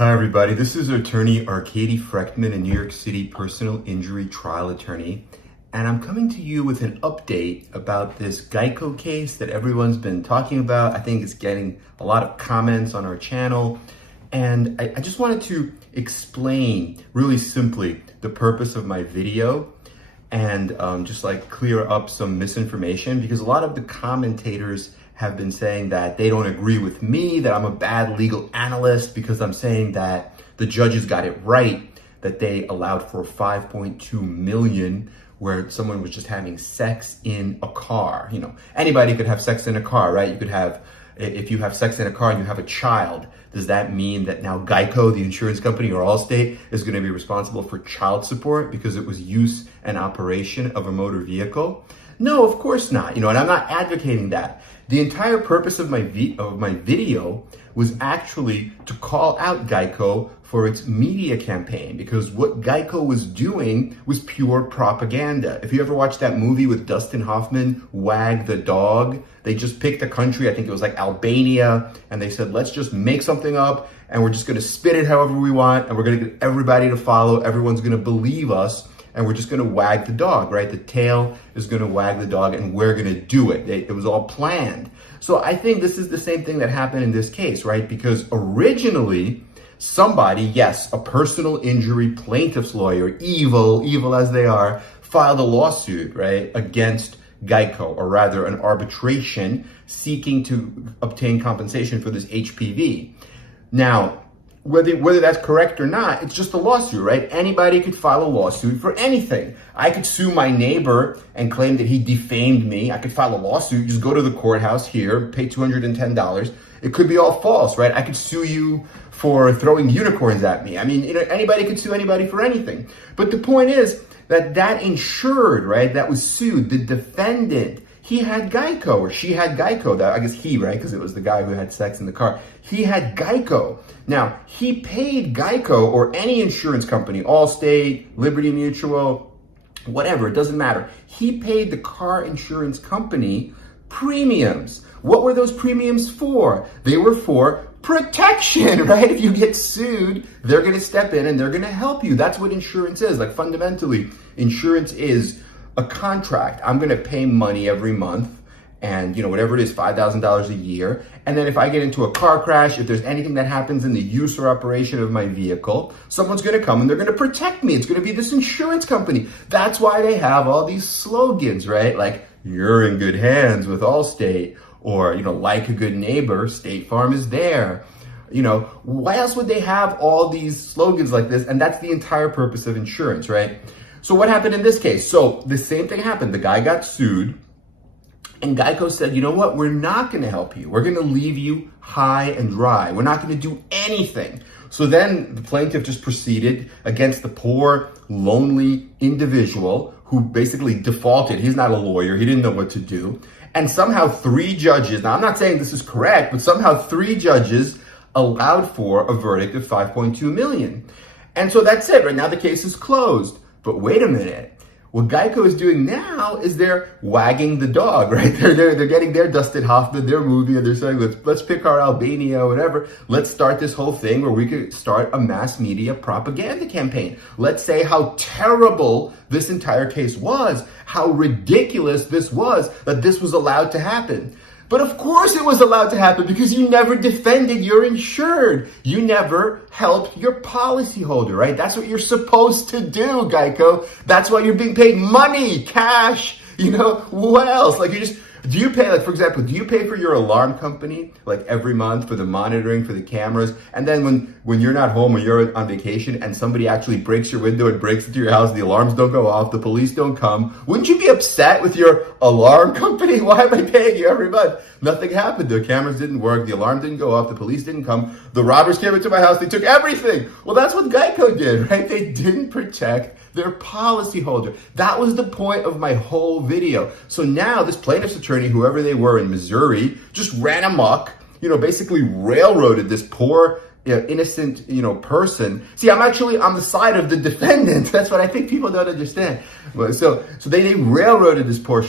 Hi everybody, this is attorney ATTY Frekhtman, a New York City personal injury trial attorney, and I'm coming to you with an update about this Geico case that everyone's been talking about. I think it's getting a lot of comments on our channel, and I just wanted to explain really simply the purpose of my video and just like clear up some misinformation, because a lot of the commentators have been saying that they don't agree with me, that I'm a bad legal analyst because I'm saying that the judges got it right, that they allowed for 5.2 million where someone was just having sex in a car. You know, anybody could have sex in a car, right? You could have, if you have sex in a car and you have a child, does that mean that now Geico, the insurance company, or Allstate is going to be responsible for child support because it was use and operation of a motor vehicle? No, of course not. You know, and I'm not advocating that. The entire purpose of my video was actually to call out Geico for its media campaign, because what Geico was doing was pure propaganda. If you ever watched that movie with Dustin Hoffman, Wag the Dog, they just picked a country, I think it was like Albania, and they said, let's just make something up and we're just gonna spin it however we want and we're gonna get everybody to follow, everyone's gonna believe us, and we're just gonna wag the dog, right? The tail is gonna wag the dog and we're gonna do it. It was all planned. So I think this is the same thing that happened in this case, right? Because originally, somebody, yes, a personal injury plaintiff's lawyer, evil as they are, filed a lawsuit, right, against Geico, or rather an arbitration seeking to obtain compensation for this HPV. Now, whether that's correct or not, it's just a lawsuit, right? Anybody could file a lawsuit for anything. I could sue my neighbor and claim that he defamed me. I could file a lawsuit, just go to the courthouse here, pay $210. It could be all false, right? I could sue you for throwing unicorns at me. I mean, you know, anybody could sue anybody for anything. But the point is that insured, right, that was sued, the defendant, he had Geico, or she had Geico. That, I guess he, right, because it was the guy who had sex in the car. He had Geico. Now, he paid Geico or any insurance company, Allstate, Liberty Mutual, whatever, it doesn't matter. He paid the car insurance company premiums. What were those premiums for? They were for protection, right? If you get sued, they're going to step in and they're going to help you. That's what insurance is. Like, fundamentally, insurance is a contract. I'm going to pay money every month, and you know, whatever it is, $5,000 a year. And then if I get into a car crash, if there's anything that happens in the use or operation of my vehicle, someone's going to come and they're going to protect me. It's going to be this insurance company. That's why they have all these slogans, right? Like, you're in good hands with Allstate, or, you know, like a good neighbor, State Farm is there. You know, why else would they have all these slogans like this? And that's the entire purpose of insurance, right? So what happened in this case? So the same thing happened. The guy got sued, and Geico said, you know what? We're not going to help you. We're going to leave you high and dry. We're not going to do anything. So then the plaintiff just proceeded against the poor, lonely individual who basically defaulted. He's not a lawyer. He didn't know what to do. And somehow 3 judges, now I'm not saying this is correct, but somehow 3 judges allowed for a verdict of 5.2 million. And so that's it. Right now the case is closed. But wait a minute. What Geico is doing now is they're wagging the dog, right? They're getting their Dustin Hoffman, their movie, and they're saying, let's pick our Albania, whatever. Let's start this whole thing where we could start a mass media propaganda campaign. Let's say how terrible this entire case was, how ridiculous this was, that this was allowed to happen. But of course it was allowed to happen, because you never defended your insured. You never helped your policyholder, right? That's what you're supposed to do, Geico. That's why you're being paid money, cash, you know, what else? Like, do you pay, like, for example, do you pay for your alarm company, like, every month for the monitoring, for the cameras? And then when you're not home or you're on vacation and somebody actually breaks your window and breaks into your house, the alarms don't go off, the police don't come, wouldn't you be upset with your alarm company? Why am I paying you every month? Nothing happened. The cameras didn't work, the alarm didn't go off, the police didn't come, the robbers came into my house, they took everything. Well, that's what Geico did, right? They didn't protect their policyholder. That was the point of my whole video. So now this plaintiff's attorney, whoever they were in Missouri, just ran amok, you know, basically railroaded this poor, innocent, you know, person. See, I'm actually on the side of the defendant. That's what I think people don't understand. So they railroaded this poor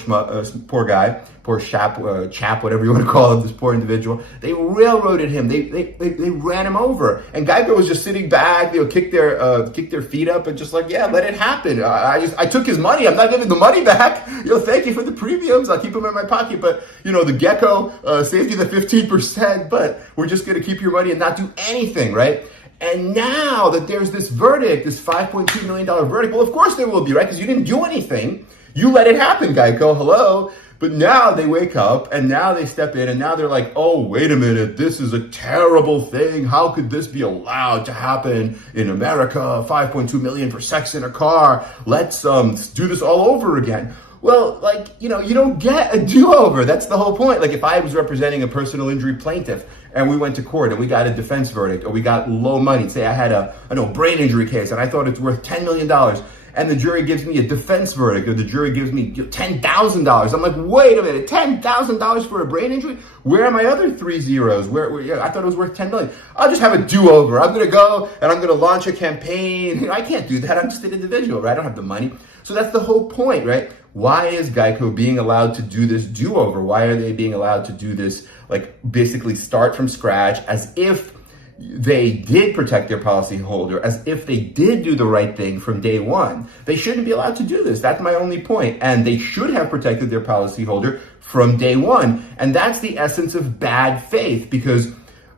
guy, poor chap, whatever you want to call it, this poor individual. They railroaded him. They ran him over. And Geico was just sitting back, kick their feet up and just like, yeah, let it happen. I took his money. I'm not giving the money back. Thank you for the premiums. I'll keep them in my pocket. But, the Geico saved you the 15%, but we're just going to keep your money and not do anything, right? And now that there's this verdict, this $5.2 million verdict, well, of course there will be, right? Because you didn't do anything. You let it happen, Geico. Hello. But now they wake up and now they step in and now they're like, oh, wait a minute. This is a terrible thing. How could this be allowed to happen in America? 5.2 million for sex in a car. Let's do this all over again. Well, you don't get a do-over. That's the whole point. Like if I was representing a personal injury plaintiff and we went to court and we got a defense verdict or we got low money, say I had a brain injury case and I thought it's worth $10 million and the jury gives me a defense verdict or the jury gives me $10,000. I'm like, wait a minute, $10,000 for a brain injury? Where are my other 3 zeros? Where I thought it was worth $10 million. I'll just have a do-over. I'm going to go and I'm going to launch a campaign. I can't do that. I'm just an individual, right? I don't have the money. So that's the whole point, right? Why is Geico being allowed to do this do-over? Why are they being allowed to do this, basically start from scratch as if they did protect their policyholder, as if they did do the right thing from day one? They shouldn't be allowed to do this. That's my only point. And they should have protected their policyholder from day one. And that's the essence of bad faith, because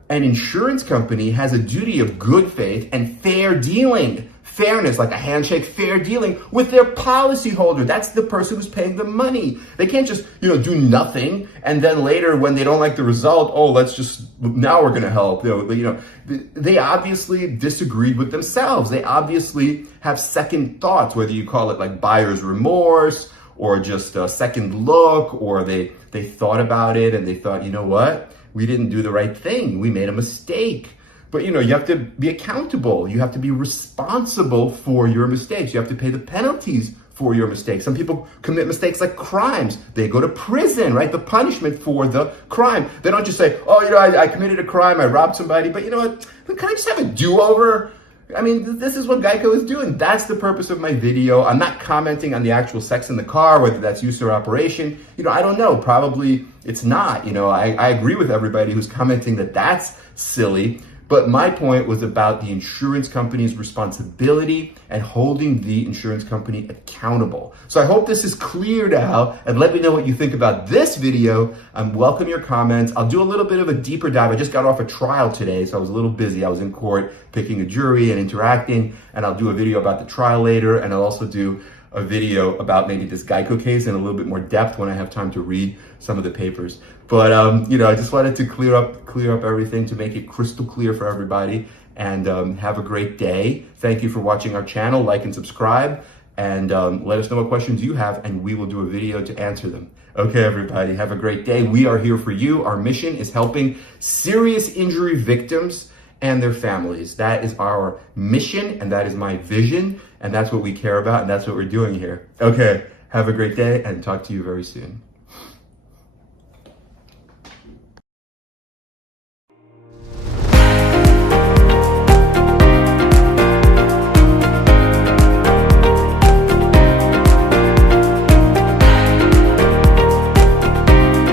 an insurance company has a duty of good faith and fair dealing. Fairness, like a handshake, fair dealing with their policyholder. That's the person who's paying the money. They can't just, do nothing and then later when they don't like the result, now we're going to help. They obviously disagreed with themselves. They obviously have second thoughts, whether you call it like buyer's remorse or just a second look, or they thought about it and they thought, you know what? We didn't do the right thing. We made a mistake. But, you have to be accountable. You have to be responsible for your mistakes. You have to pay the penalties for your mistakes. Some people commit mistakes like crimes. They go to prison, right? The punishment for the crime. They don't just say, oh, I committed a crime. I robbed somebody. But you know what? Can I just have a do-over? I mean, this is what Geico is doing. That's the purpose of my video. I'm not commenting on the actual sex in the car, whether that's use or operation. I don't know. Probably it's not. I agree with everybody who's commenting that that's silly. But my point was about the insurance company's responsibility and holding the insurance company accountable. So I hope this is clear now, and let me know what you think about this video. Welcome your comments. I'll do a little bit of a deeper dive. I just got off a trial today, so I was a little busy. I was in court picking a jury and interacting, and I'll do a video about the trial later, and I'll also do a video about maybe this Geico case in a little bit more depth when I have time to read some of the papers. But I just wanted to clear up everything to make it crystal clear for everybody. And have a great day. Thank you for watching our channel. Like and subscribe, and let us know what questions you have, and we will do a video to answer them. Okay, everybody, have a great day. We are here for you. Our mission is helping serious injury victims and their families. That is our mission, and that is my vision, and that's what we care about, and that's what we're doing here. Okay, have a great day, and talk to you very soon.